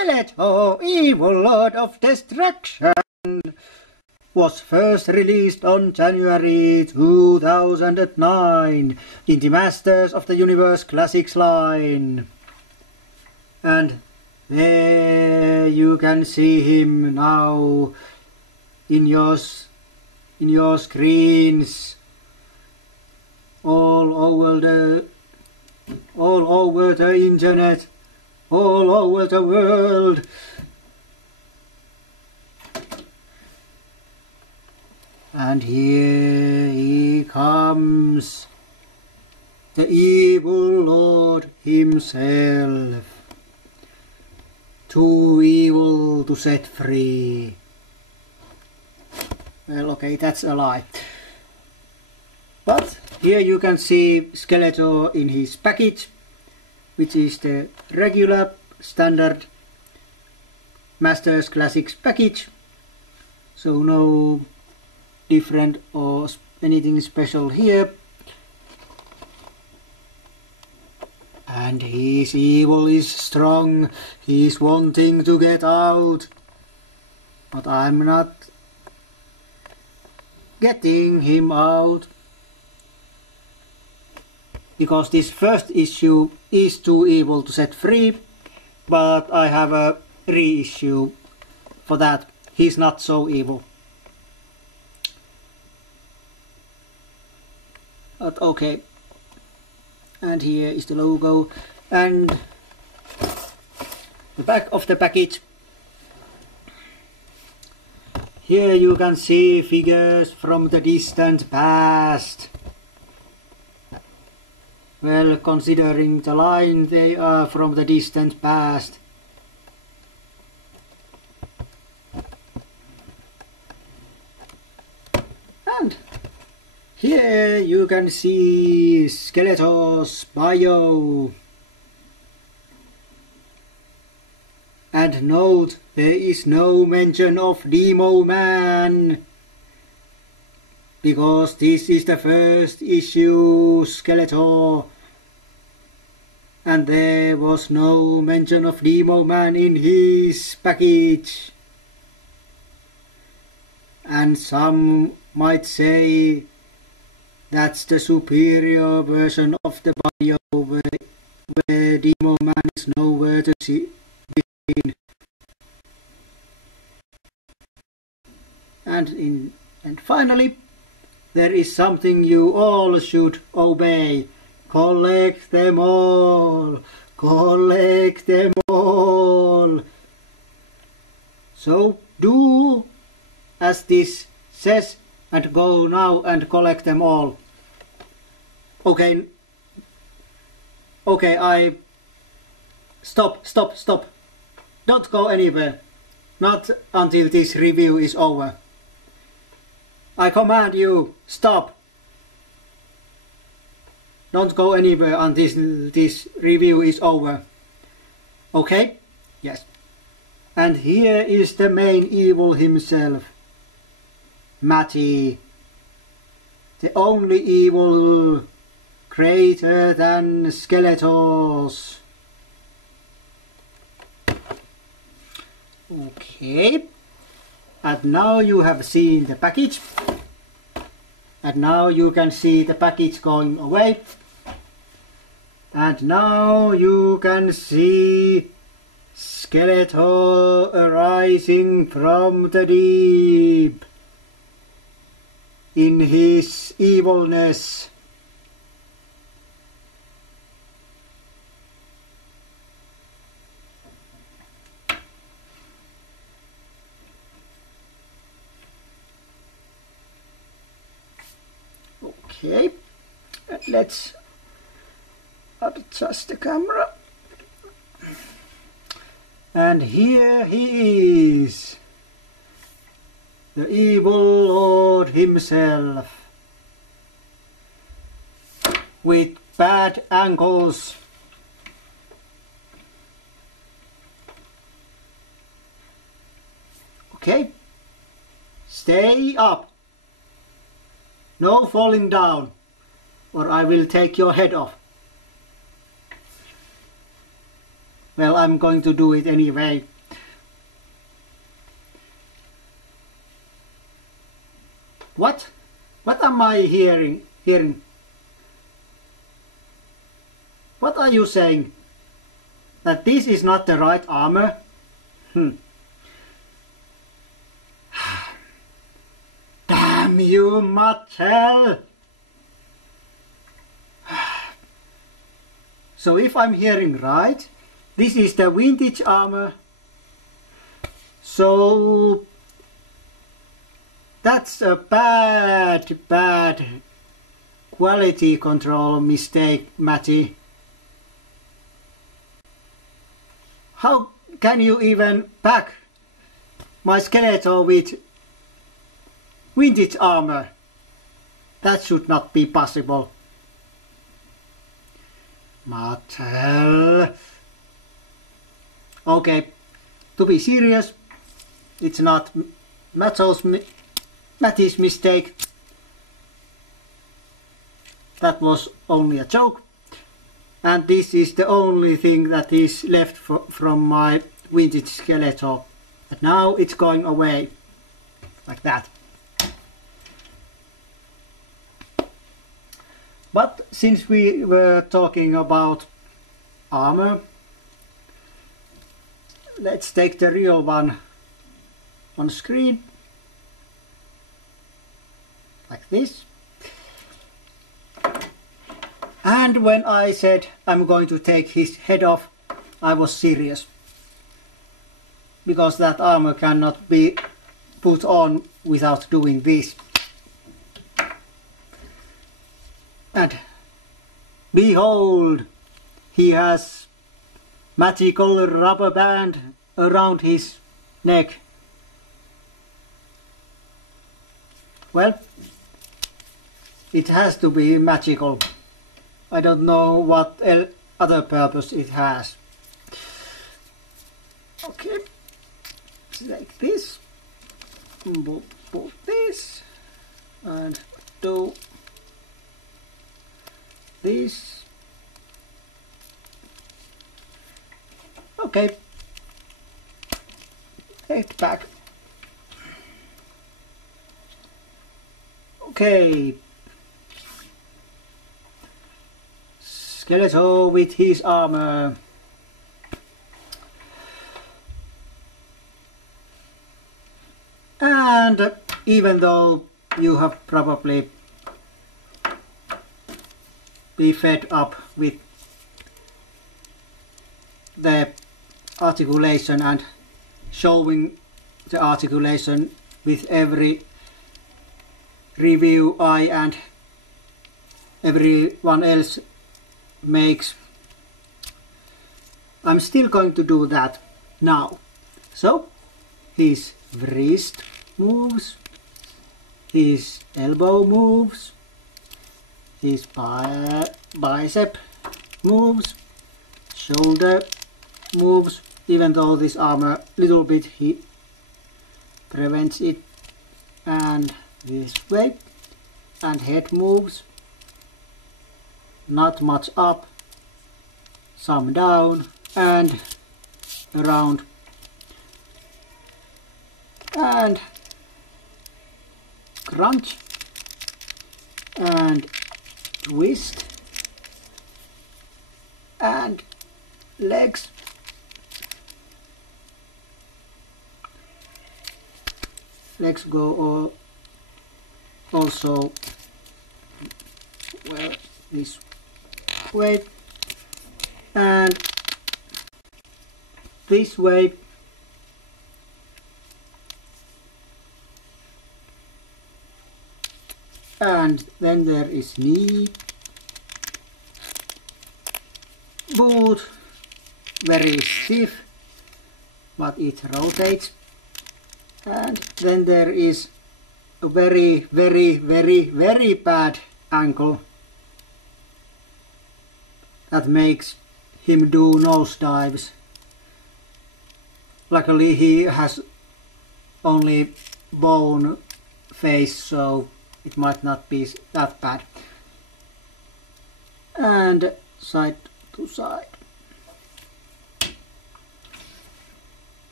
Skeletor, Evil Lord of Destruction, was first released on January 2009 in the Masters of the Universe Classics line. And there you can see him now in your screens all over the internet, all over the world. And here he comes, the evil Lord himself, too evil to set free. Well, okay, that's a lie. But here you can see Skeletor in his package, which is the regular standard Masters Classics package. So no different or anything special here. And his evil is strong. He's wanting to get out. But I'm not getting him out, because this first issue is too evil to set free, but I have a reissue for that. He's not so evil. But okay. And here is the logo and the back of the package. Here you can see figures from the distant past. Well, considering the line, they are from the distant past. And here you can see Skeletor's bio. And note, there is no mention of Demo Man, because this is the first issue Skeletor, and there was no mention of Demo Man in his package. And some might say that's the superior version of the bio, where Demo Man is nowhere to see. And finally, there is something you all should obey. Collect them all. Collect them all. So do as this says and go now and collect them all. Okay. Okay, Stop. Don't go anywhere. Not until this review is over. I command you, stop. Don't go anywhere until this review is over. Okay? Yes. And here is the main evil himself. Matty. The only evil greater than Skeletors. Okay, and now you have seen the package, and now you can see the package going away, and now you can see Skeletor arising from the deep in his evilness. Okay, let's adjust the camera. And here he is, the evil Lord himself, with bad ankles. Okay, stay up. No falling down, or I will take your head off. Well, I'm going to do it anyway. What? What am I hearing? What are you saying? That this is not the right armor? Damn you, Mattel! So if I'm hearing right, this is the vintage armor. So that's a bad quality control mistake, Matty. How can you even pack my Skeletor with vintage armor? That should not be possible. Mattel. Okay, to be serious, it's not Matty's mistake. That was only a joke. And this is the only thing that is left from my vintage Skeletor. And now it's going away. Like that. But since we were talking about armor, let's take the real one on screen. Like this. And when I said I'm going to take his head off, I was serious. Because that armor cannot be put on without doing this. And behold, he has magical rubber band around his neck. Well, it has to be magical. I don't know what other purpose it has. Okay, like this. Put this and do this. Okay, head back. Okay, Skeletor with his armor. And even though you have probably been fed up with the articulation and showing the articulation with every review I and everyone else makes, I'm still going to do that now. So his wrist moves, his elbow moves, his bicep moves, shoulder moves, even though this armor little bit he prevents it, and this way, and head moves, not much up, some down and around, and crunch and twist and legs. Legs go also well this way and this way, and then there is knee, boot, very stiff but it rotates, and then there is a very bad ankle that makes him do nosedives. Luckily he has only bone face, so it might not be that bad. And side to side.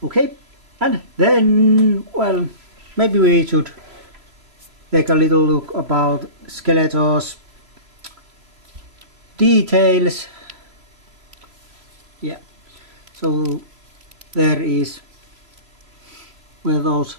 Okay, And then, well, maybe we should take a little look about Skeletor's details. Yeah, so there is those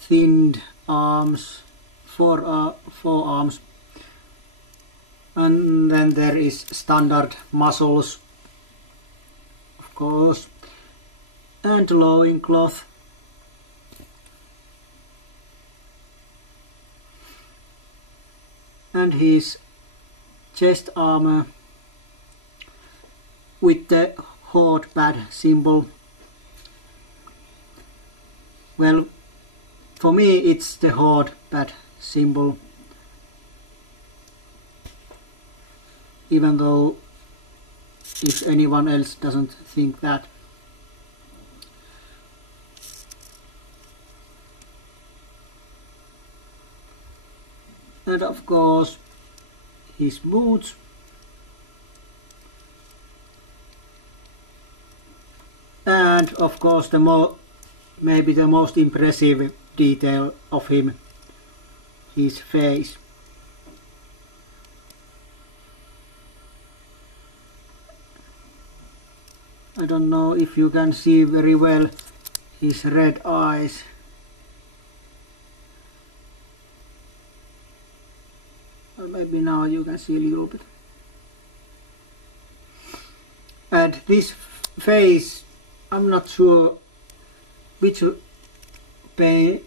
thinned arms, forearms, and then there is standard muscles, of course, and loincloth. And his chest armor with the horde bat symbol. Well, for me it's the horde bat symbol, even though if anyone else doesn't think that. And of course his boots. And of course maybe the most impressive detail of him, his face. I don't know if you can see very well his red eyes. Or maybe now you can see a little bit. And this face, I'm not sure which face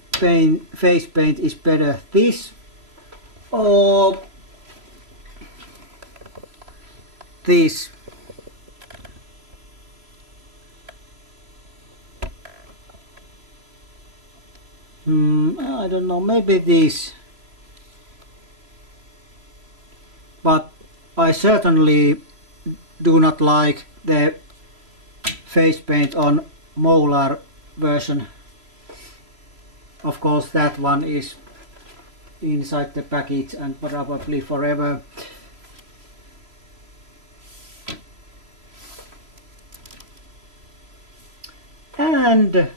paint is better, this or this. I don't know, maybe this. But I certainly do not like the face paint on molar version. Of course that one is inside the package and probably forever. And